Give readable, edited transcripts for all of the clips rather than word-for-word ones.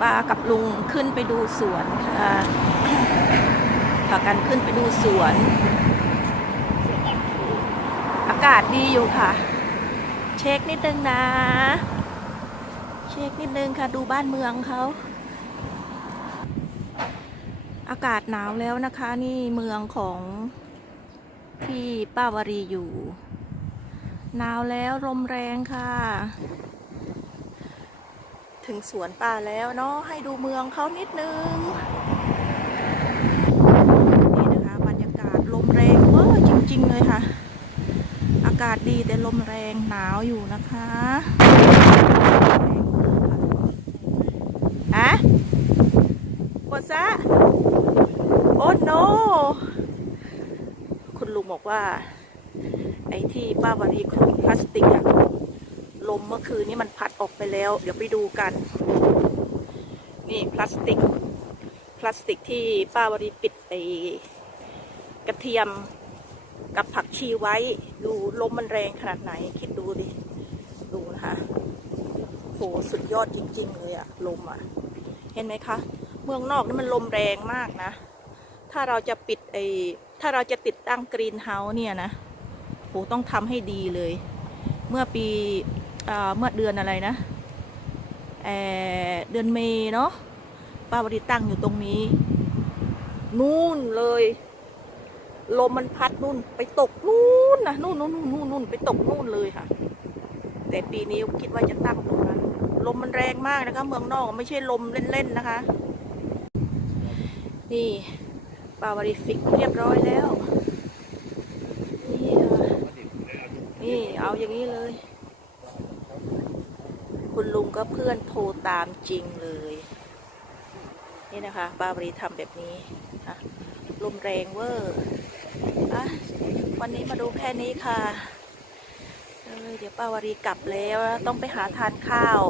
ป้ากับลุงขึ้นไปดูสวนค่ะพากันขึ้นไปดูสวนอากาศดีอยู่ค่ะเช็คนิดนึงนะเช็คนิดนึงค่ะดูบ้านเมืองเขาอากาศหนาวแล้วนะคะนี่เมืองของที่ป้าวรีอยู่หนาวแล้วลมแรงค่ะถึงสวนป้าแล้วเนาะให้ดูเมืองเขานิดนึงนี่นะคะบรรยากาศลมแรงเวอร์จริงๆเลยค่ะอากาศดีแต่ลมแรงหนาวอยู่นะคะฮะปวดซะโอ้โนคุณลุงบอกว่าไอ้ที่ป้าวรีคลุมพลาสติกอะลมเมื่อคืนนี้มันพัดออกไปแล้วเดี๋ยวไปดูกันนี่พลาสติกที่ป้าวรีปิดไอ้กระเทียมกับผักชีไว้ดูลมมันแรงขนาดไหนคิดดูดิดูนะคะโหสุดยอดจริงๆเลยอะลมอะเห็นไหมคะเมืองนอกนี่มันลมแรงมากนะถ้าเราจะปิดถ้าเราจะติดตั้งกรีนเฮาส์เนี่ยนะโหต้องทำให้ดีเลยเมื่อปีเมื่อเดือนอะไรนะเดือนเมษเนาะป้าวรีตั้งอยู่ตรงนี้นู่นเลยลมมันพัดนู่นไปตกนู่นนะนู่นไปตกนู่นเลยค่ะแต่ปีนี้คิดว่าจะตั้งตรงนั้นลมมันแรงมากนะคะเมืองนอกไม่ใช่ลมเล่นๆนะคะนี่ป้าวรีฟิกเรียบร้อยแล้วนี่เอาอย่างนี้เลยคุณลุงก็เพื่อนโทรตามจริงเลยนี่นะคะป้าวรีทำแบบนี้ค่ะลมแรงเวอร์วันนี้มาดูแค่นี้ค่ะเดี๋ยวป้าวรีกลับแล้วต้องไปหาทานข้าว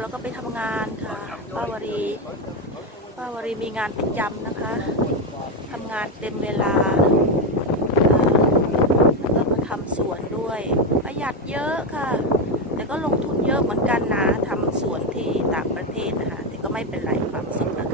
แล้วก็ไปทำงานค่ะป้าวรีมีงานประจำนะคะทำงานเต็มเวลาแล้วก็มาทำสวนด้วยประหยัดเยอะค่ะแต่ก็ลงทุนเยอะเหมือนกันนะทำสวนที่ต่างประเทศนะคะแต่ก็ไม่เป็นไรความสุขนะคะ